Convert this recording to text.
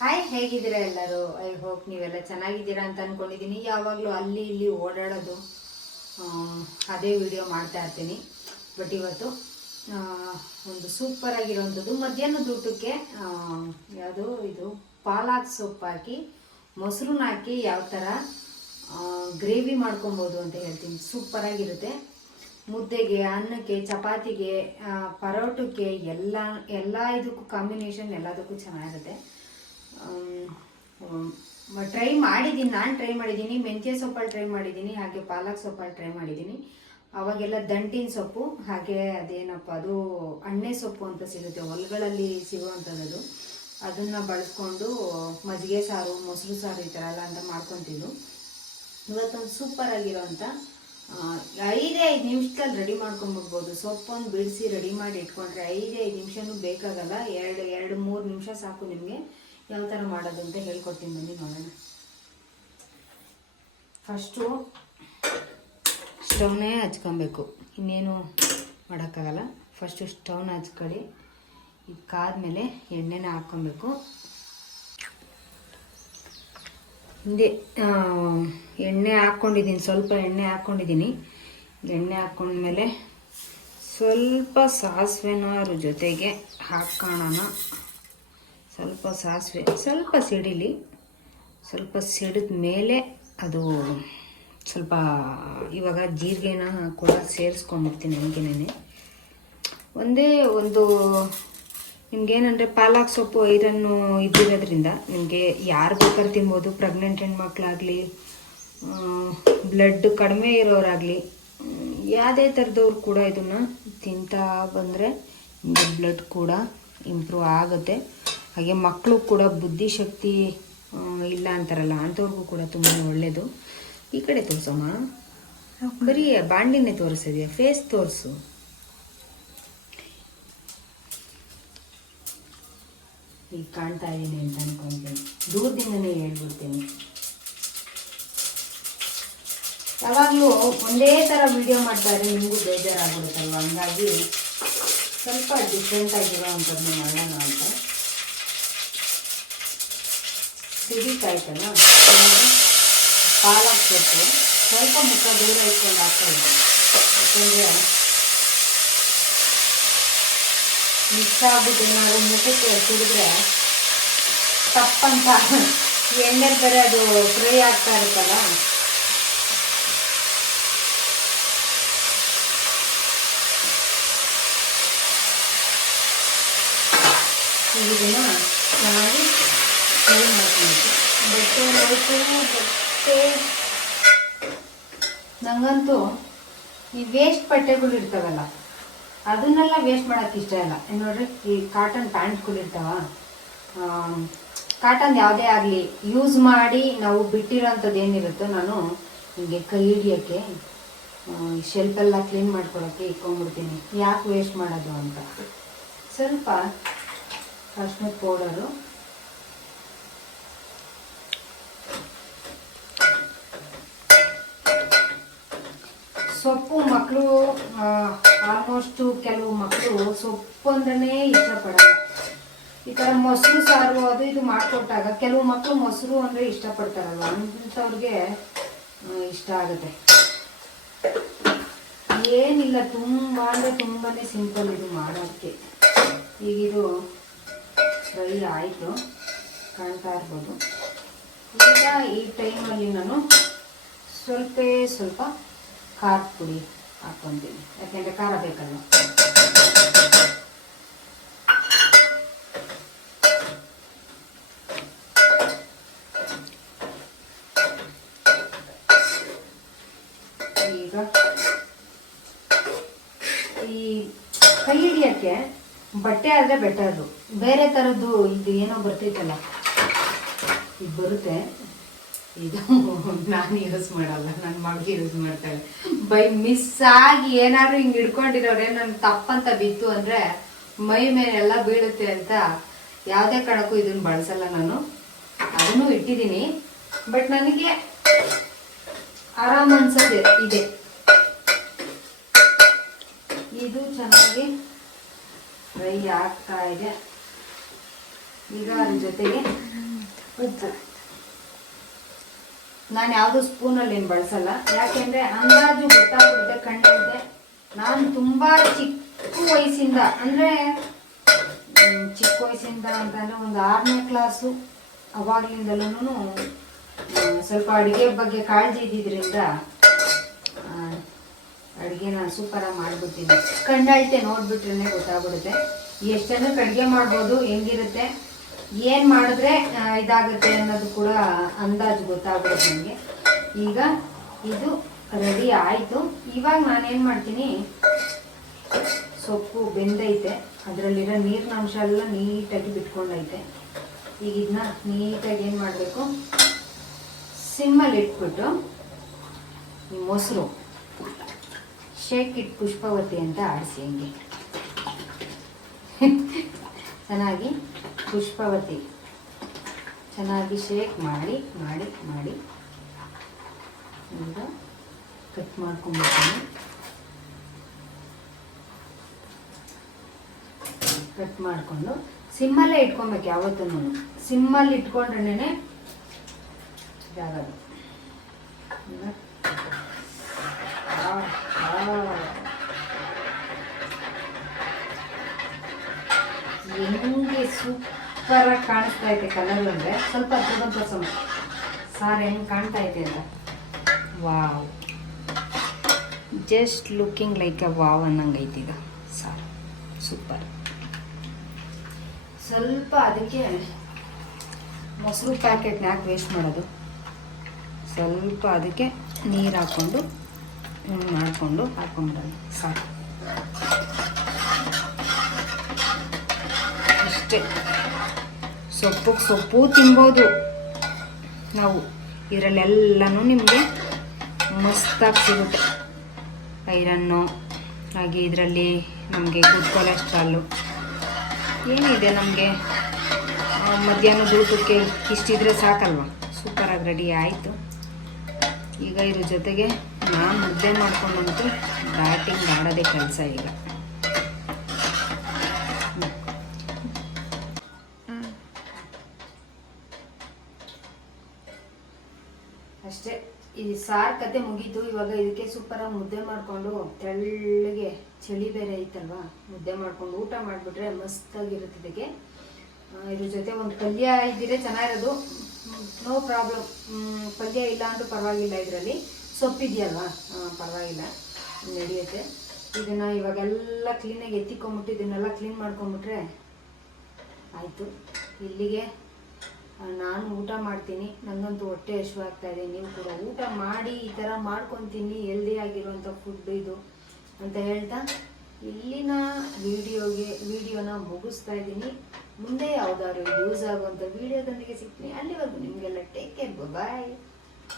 Hi, ಹೇಗಿದ್ದೀರಾ ಎಲ್ಲರೂ? I hope ನೀವೆಲ್ಲ ಚೆನ್ನಾಗಿದ್ದೀರಾ ಅಂತ ಅನ್ಕೊಂಡಿದ್ದೀನಿ. ಯಾವಾಗಲೂ ಅಲ್ಲಿ ಇಲ್ಲಿ ಓಡಾಡೋದು ಅದೇ ವಿಡಿಯೋ ಮಾಡ್ತಾ ಇರ್ತೀನಿ. ಬಟ್ ಇವತ್ತು ಒಂದು ಸೂಪರ್ ಆಗಿರೋವಂಥದ್ದು ಮಧ್ಯಾಹ್ನದ ಊಟಕ್ಕೆ ಯಾವುದು ಇದು ಪಾಲಾಕ್ ಸೊಪ್ಪು ಹಾಕಿ, ಮೊಸರನ್ನ ಹಾಕಿ ಯಾವ ಥರ ಗ್ರೇವಿ ಮಾಡ್ಕೊಬೋದು ಅಂತ ಹೇಳ್ತೀನಿ. ಸೂಪರ್ ಆಗಿರುತ್ತೆ. ಮುದ್ದೆಗೆ, ಅನ್ನಕ್ಕೆ, ಚಪಾತಿಗೆ ಪರೋಟಕ್ಕೆ ಎಲ್ಲ ಎಲ್ಲ ಇದಕ್ಕೂ ಕಾಂಬಿನೇಷನ್ ಎಲ್ಲದಕ್ಕೂ ಚೆನ್ನಾಗಿರುತ್ತೆ. ಟ್ರೈ ಮಾಡಿದ್ದೀನಿ. ನಾನು ಟ್ರೈ ಮಾಡಿದ್ದೀನಿ. ಮೆಂತ್ಯ ಸೊಪ್ಪಲ್ಲಿ ಟ್ರೈ ಮಾಡಿದ್ದೀನಿ. ಹಾಗೆ ಪಾಲಕ್ ಸೊಪ್ಪಲ್ಲಿ ಟ್ರೈ ಮಾಡಿದ್ದೀನಿ. ಅವಾಗೆಲ್ಲ ದಂಟಿನ ಸೊಪ್ಪು, ಹಾಗೆ ಅದೇನಪ್ಪ, ಅದು ಅಣ್ಣೆ ಸೊಪ್ಪು ಅಂತ ಸಿಗುತ್ತೆ. ಹೊಲಗಳಲ್ಲಿ ಸಿಗುವಂಥದ್ದು ಅದನ್ನು ಬಳಸ್ಕೊಂಡು ಮಜ್ಜಿಗೆ ಸಾರು, ಮೊಸರು ಸಾರು ಈ ಥರ ಎಲ್ಲ ಅಂತ ಮಾಡ್ಕೊತಿದ್ದು. ಇವತ್ತೊಂದು ಸೂಪರ್ ಆಗಿರೋಂಥ ಐದೇ ಐದು ನಿಮಿಷದಲ್ಲಿ ರೆಡಿ ಮಾಡ್ಕೊಂಬಿಡ್ಬೋದು ಸೊಪ್ಪೊಂದು ಬಿಡಿಸಿ ರೆಡಿ ಮಾಡಿ ಇಟ್ಕೊಂಡ್ರೆ ಐದೇ ಐದು ನಿಮಿಷನೂ ಬೇಕಾಗಲ್ಲ. ಎರಡು ಎರಡು, ಮೂರು ನಿಮಿಷ ಸಾಕು ನಿಮಗೆ. ಯಾವ ಥರ ಮಾಡೋದು ಅಂತ ಹೇಳ್ಕೊಡ್ತೀನಿ ಬನ್ನಿ ನೋಡೋಣ. ಫಸ್ಟು ಸ್ಟವ್ನೇ ಹಚ್ಕೊಬೇಕು. ಇನ್ನೇನು ಮಾಡೋಕ್ಕಾಗಲ್ಲ. ಫಸ್ಟು ಸ್ಟವ್ನ ಹಚ್ಕೊಳ್ಳಿ. ಇದು ಕಾದ್ಮೇಲೆ ಎಣ್ಣೆನ ಹಾಕ್ಕೊಬೇಕು. ಹಿಂದೆ ಎಣ್ಣೆ ಹಾಕ್ಕೊಂಡಿದ್ದೀನಿ. ಸ್ವಲ್ಪ ಎಣ್ಣೆ ಹಾಕ್ಕೊಂಡಿದ್ದೀನಿ. ಎಣ್ಣೆ ಹಾಕ್ಕೊಂಡ್ಮೇಲೆ ಸ್ವಲ್ಪ ಸಾಸಿವೆನೋ ಅದ್ರ ಜೊತೆಗೆ ಹಾಕೋಣ ಸ್ವಲ್ಪ ಸಾಸಿವೆ, ಸ್ವಲ್ಪ ಸಿಡಿಲಿ, ಸ್ವಲ್ಪ ಸಿಡಿದ ಮೇಲೆ ಅದು ಸ್ವಲ್ಪ ಇವಾಗ ಜೀರಿಗೆನ ಕೂಡ ಸೇರಿಸ್ಕೊಂಡ್ಬಿಡ್ತೀನಿ ನನಗೇನೇ ಒಂದೇ ಒಂದು ನಿಮ್ಗೇನಂದರೆ ಪಾಲಕ್ ಸೊಪ್ಪು ಐರನ್ನು ಇದ್ದಿರೋದ್ರಿಂದ ನಿಮಗೆ ಯಾರು ಬೇಕಾದ್ರೂ ತಿನ್ಬೋದು ಪ್ರೆಗ್ನೆಂಟ್ ಹೆಣ್ಮಕ್ಳಾಗಲಿ ಬ್ಲಡ್ ಕಡಿಮೆ ಇರೋರಾಗಲಿ, ಯಾವುದೇ ಥರದವ್ರು ಕೂಡ ಇದನ್ನು ತಿಂತಾ ಬಂದರೆ ನಿಮಗೆ ಬ್ಲಡ್ ಕೂಡ ಇಂಪ್ರೂವ್ ಆಗುತ್ತೆ. ಹಾಗೆ ಮಕ್ಕಳು ಕೂಡ ಬುದ್ಧಿಶಕ್ತಿ ಇಲ್ಲ ಅಂತಾರಲ್ಲ, ಅಂಥವ್ರಿಗೂ ಕೂಡ ತುಂಬಾ ಒಳ್ಳೆಯದು ಈ ಕಡೆ ತೋರಿಸಮ್ಮ. ಬರೀ ಬಾಂಡಿನೇ ತೋರಿಸಿದ್ಯಾ? ಫೇಸ್ ತೋರಿಸು. ಈಗ ಕಾಣ್ತಾ ಇದ್ದೀನಿ ಅಂತ ಅನ್ಕೊಂತೀನಿ ದೂರದಿಂದನೇ ಹೇಳ್ಬಿಡ್ತೀನಿ. ಯಾವಾಗಲೂ ಒಂದೇ ಥರ ವಿಡಿಯೋ ಮಾಡ್ತಾರೆ ನಿಮಗೂ ಬೇಜಾರಾಗ್ಬಿಡುತ್ತಲ್ವ? ಹಂಗಾಗಿ ಸ್ವಲ್ಪ ಡಿಫ್ರೆಂಟ್ ಆಗಿರೋ ಮಾಡೋಣ ಅಂತ. ಸಿಡಿಕಾಯ್ತಲ್ಲ ಪಾಲಕ್ ಸೊಪ್ಪು ಸ್ವಲ್ಪ ಮುಖ ದೂರ ಇಟ್ಕೊಂಡು ಹಾಕ್ತಾ ಇದ್ದೆ ಯಾಕಂದರೆ ಮಿಕ್ಸ್ ಆಗ್ಬಿಟ್ಟು ಏನಾದ್ರು ಮುಖಕ್ಕೆ ಸಿಡಿದ್ರೆ ತಪ್ಪಂತ ಎಣ್ಣೆ ಬೇರೆ ಅದು ಫ್ರೈ ಆಗ್ತಾ ಇರುತ್ತಲ್ಲ ಈಗ ಇದನ್ನ ಚೆನ್ನಾಗಿ ಮಾಡ್ಕೊಬೇಕು ಬಟ್ಟೆ ಬಟ್ಟೆ ನಂಗಂತೂ ಈ ವೇಸ್ಟ್ ಬಟ್ಟೆಗಳು ಇರ್ತಾವಲ್ಲ, ಅದನ್ನೆಲ್ಲ ವೇಸ್ಟ್ ಮಾಡೋಕ್ಕೆ ಇಷ್ಟ ಇಲ್ಲ. ಏನು ನೋಡ್ರಿ, ಈ ಕಾಟನ್ ಪ್ಯಾಂಟ್ಗಳು ಇರ್ತಾವ ಕಾಟನ್ ಯಾವುದೇ ಆಗಲಿ ಯೂಸ್ ಮಾಡಿ ನಾವು ಬಿಟ್ಟಿರೋಂಥದ್ದು ಏನಿರುತ್ತೋ ನಾನು ಹಿಂಗೆ ಕೈ ಹಿಡಿಯೋಕ್ಕೆ ಶೆಲ್ಫೆಲ್ಲ ಕ್ಲೀನ್ ಮಾಡ್ಕೊಳಕ್ಕೆ ಇಟ್ಕೊಂಡ್ಬಿಡ್ತೀನಿ. ಯಾಕೆ ವೇಸ್ಟ್ ಮಾಡೋದು ಅಂತ? ಸ್ವಲ್ಪ ಅರ್ಶಿನ ಪೌಡರು ಮಕ್ಕಳು ಆಲ್ಮೋಸ್ಟ್ ಕೆಲವು ಮಕ್ಕಳು ಸೊಪ್ಪು ಅಂದ್ರೆ ಇಷ್ಟಪಡಲ್ಲ. ಈ ಥರ ಮೊಸರು ಸಾರು ಅದು ಇದು ಮಾಡಿಕೊಟ್ಟಾಗ ಕೆಲವು ಮಕ್ಕಳು ಮೊಸರು ಅಂದರೆ ಇಷ್ಟಪಡ್ತಾರಲ್ವ? ಅಂಥವ್ರಿಗೆ ಇಷ್ಟ ಆಗುತ್ತೆ. ಏನಿಲ್ಲ, ತುಂಬ ಅಂದರೆ ತುಂಬಾ ಸಿಂಪಲ್ ಇದು ಮಾಡೋಕ್ಕೆ. ಈಗಿದು ಫ್ರೈ ಆಯಿತು, ಕಾಣ್ತಾ ಇರ್ಬೋದು. ಈಗ ಈ ಟೈಮಲ್ಲಿ ನಾನು ಸ್ವಲ್ಪ ಸ್ವಲ್ಪ ಖಾರದ ಪುಡಿ. ಹಾಕ್ಕೊತೀನಿ ಯಾಕೆಂದರೆ ಖಾರ ಬೇಕಲ್ಲ ಈಗ ಈ ಕೈ ಹಿಡಿಯೋಕ್ಕೆ ಬಟ್ಟೆ ಆದರೆ ಬೆಟರು ಬೇರೆ ಥರದ್ದು ಇದು ಏನೋ ಬರ್ತೈತಲ್ಲ, ಇದು ಬರುತ್ತೆ. ಇದು ನಾನು ಯೂಸ್ ಮಾಡಲ್ಲ ನನ್ನ ಮಗಳು ಯೂಸ್ ಮಾಡ್ತಾಳೆ. ಬೈ ಮಿಸ್ ಆಗಿ ಏನಾದ್ರು ಹಿಂಗೆ ಹಿಡ್ಕೊಂಡಿರೋರೆ ನನ್ನ ತಪ್ಪಂತ ಬಿತ್ತು ಅಂದರೆ ಮೈ ಮೇಲೆಲ್ಲ ಬೀಳುತ್ತೆ ಅಂತ ಯಾವುದೇ ಕಾರಣಕ್ಕೂ ಇದನ್ನು ಬಳಸಲ್ಲ ನಾನು. ಅದನ್ನು ಇಟ್ಟಿದ್ದೀನಿ. ಬಟ್ ನನಗೆ ಆರಾಮ್ ಅನ್ಸದೆ ಇದೆ. ಇದು ಚೆನ್ನಾಗಿ ಫ್ರೈ ಆಗ್ತಾ ಇದೆ. ಈಗ ಅದ್ರ ಜೊತೆಗೆ ಉಪ್ಪು. ನಾನು ಯಾವುದು ಸ್ಪೂನಲ್ಲಿ ಏನು ಬಳಸಲ್ಲ. ಯಾಕೆಂದರೆ ಅಂದಾಜು ಗೊತ್ತಾಗುತ್ತೆ ಕಣ್ಣಿದೆ ನಾನು ತುಂಬ ಚಿಕ್ಕ ವಯಸ್ಸಿಂದ, ಅಂದರೆ ಚಿಕ್ಕ ವಯಸ್ಸಿಂದ ಅಂತಂದರೆ ಒಂದು ಆರನೇ ಕ್ಲಾಸು ಅವಾಗಲಿಂದಲೂ ಸ್ವಲ್ಪ ಅಡುಗೆ ಬಗ್ಗೆ ಕಾಳಜಿ ಇದ್ದಿದ್ದರಿಂದ ಅಡುಗೆ ನಾನು ಸೂಪರಾಗಿ ಮಾಡಿಬಿಡ್ತೀನಿ. ಕಣ್ಣಳ್ತೆ ನೋಡಿಬಿಟ್ರೇ ಗೊತ್ತಾಗ್ಬಿಡುತ್ತೆ. ಎಷ್ಟು ಜನಕ್ಕೆ ಅಡುಗೆ ಮಾಡ್ಬೋದು, ಹೆಂಗಿರುತ್ತೆ? ಏನು ಮಾಡಿದ್ರೆ ಇದಾಗುತ್ತೆ ಅನ್ನೋದು ಕೂಡ ಅಂದಾಜು ಗೊತ್ತಾಗುತ್ತೆ ನನಗೆ ಈಗ ಇದು ರೆಡಿ ಆಯಿತು. ಇವಾಗ ನಾನೇನು ಮಾಡ್ತೀನಿ, ಸೊಪ್ಪು ಬೆಂದೈತೆ, ಅದರಲ್ಲಿರೋ ನೀರಿನ ಅಂಶ ಎಲ್ಲ ನೀಟಾಗಿ ಬಿಟ್ಕೊಂಡೈತೆ. ಈಗ ಇದನ್ನ ನೀಟಾಗಿ ಏನು ಮಾಡಬೇಕು, ಸಿಮ್ಮಲ್ಲಿ ಇಟ್ಬಿಟ್ಟು ಈ ಮೊಸರು ಶೇಕ್ ಇಟ್ ಪುಷ್ಪವತಿ ಅಂತ ಆಡಿಸಿ ಹಂಗೆ. ಚೆನ್ನಾಗಿ ಪುಷ್ಪವತಿ. ಚೆನ್ನಾಗಿ ಶೇಕ್ ಮಾಡಿ ಮಾಡಿ ಮಾಡಿ. ಈಗ ಕಟ್ ಮಾಡ್ಕೊಂಡ್ಬಿಡ್ತೀನಿ ಕಟ್ ಮಾಡಿಕೊಂಡು ಸಿಮ್ಮಲ್ಲೇ ಇಟ್ಕೊಬೇಕು ಯಾವತ್ತೂ ಸಿಮ್ಮಲ್ಲಿ ಇಟ್ಕೊಂಡ್ರೆ ಇದಾಗೋದು ಈಗ ಸೂಪ್. ಹೆಂಗೆ ಸೂಪರ್ ಆಗಿ ಕಾಣಿಸ್ತಾ ಐತೆ ಕಲರ್ ಅಂದ್ರೆ. ಸ್ವಲ್ಪ ಹತ್ರ ಸಮ ಸಾರ್ ಹೆಂಗ್ ಕಾಣ್ತಾ ಇದೆ ಅಂತ. Wow. Just looking like a wow ಅನ್ನಂಗೆ ಐತಿ ಇದು. ಸಾರ್. ಸೂಪರ್. ಸ್ವಲ್ಪ ಅದಕ್ಕೆ ಮೊಸರು ಪ್ಯಾಕೆಟ್ ಯಾಕೆ ವೇಸ್ಟ್ ಮಾಡೋದು? ಸ್ವಲ್ಪ ಅದಕ್ಕೆ ನೀರು ಹಾಕ್ಕೊಂಡು ಮಾಡಿಕೊಂಡು ಹಾಕ್ಕೊಂಡ್ಬಿಡೋದು ಸಾಕು ಅಷ್ಟೇ ಸೊಪ್ಪಿಗೆ ಸೊಪ್ಪು ತಿನ್ಬೋದು. ನಾವು ಇದರಲ್ಲೆಲ್ಲನೂ ನಿಮಗೆ ಮಸ್ತಾಗಿ ಸಿಗುತ್ತೆ. ಐರನ್ನು, ಹಾಗೆ ಇದರಲ್ಲಿ ನಮಗೆ ಗುಡ್ ಕೊಲೆಸ್ಟ್ರಾಲು ಏನಿದೆ ನಮಗೆ? ಮಧ್ಯಾಹ್ನ ಊಟಕ್ಕೆ ಇಷ್ಟಿದ್ರೆ ಸಾಕಲ್ವ? ಸೂಪರಾಗಿ ರೆಡಿ ಆಯಿತು. ಈಗ ಇದ್ರ ಜೊತೆಗೆ ನಾನು ಮುದ್ದೆ ಮಾಡ್ಕೊಂಡಂತೂ ಬ್ಯಾಟಿಂಗ್ ಮಾಡೋದೇ ಕೆಲಸ ಈಗ. ಅಷ್ಟೇ. ಈ ಸಾರ್ ಕತೆ ಮುಗೀತು, ಇವಾಗ ಇದಕ್ಕೆ ಸೂಪರಾಗಿ ಮುದ್ದೆ ಮಾಡಿಕೊಂಡು ತೆಳ್ಳಗೆ ಚಳಿ ಬೇರೆ ಐತಲ್ವಾ, ಮುದ್ದೆ ಮಾಡಿಕೊಂಡು ಊಟ ಮಾಡಿಬಿಟ್ರೆ ಮಸ್ತಾಗಿರುತ್ತೆ ಇದಕ್ಕೆ. ಇದ್ರ ಜೊತೆ ಒಂದು ಪಲ್ಯ ಇದ್ದಿದ್ರೆ ಚೆನ್ನಾಗಿರೋದು. ನೋ ಪ್ರಾಬ್ಲಮ್ ಪಲ್ಯ ಇಲ್ಲ ಅಂದ್ರೂ ಪರವಾಗಿಲ್ಲ ಇದರಲ್ಲಿ. ಸೊಪ್ಪಿದೆಯಲ್ವಾ ಪರವಾಗಿಲ್ಲ. ನಡೆಯುತ್ತೆ. ಇದನ್ನು ಇವಾಗೆಲ್ಲ ಕ್ಲೀನಾಗಿ ಎತ್ತಿಕೊಂಬಿಟ್ಟು ಇದನ್ನೆಲ್ಲ ಕ್ಲೀನ್ ಮಾಡ್ಕೊಂಬಿಟ್ರೆ ಆಯಿತು. ಇಲ್ಲಿಗೆ ನಾನು ಊಟ ಮಾಡ್ತೀನಿ. ನನಗಂತೂ ಹೊಟ್ಟೆ ಹಸಿವಾಗ್ತಾ ಇದೆ. ನೀವು ಕೂಡ ಊಟ ಮಾಡಿ, ಈ ಥರ ಮಾಡ್ಕೊತೀನಿ. ಹೆಲ್ದಿ ಆಗಿರುವಂಥ ಫುಡ್ ಇದು ಅಂತ ಹೇಳ್ತಾ ಇಲ್ಲಿನ ವಿಡಿಯೋಗೆ, ವಿಡಿಯೋನ ಮುಗಿಸ್ತಾ ಇದ್ದೀನಿ. ಮುಂದೆ ಯಾವುದಾದ್ರು ಯೂಸ್ ಆಗುವಂಥ ವಿಡಿಯೋದೊಂದಿಗೆ ಸಿಗ್ತೀನಿ ಅಲ್ಲಿವರೆಗೂ ನಿಮಗೆಲ್ಲ ಟೇಕ್ ಕೇರ್ ಬಾಯ್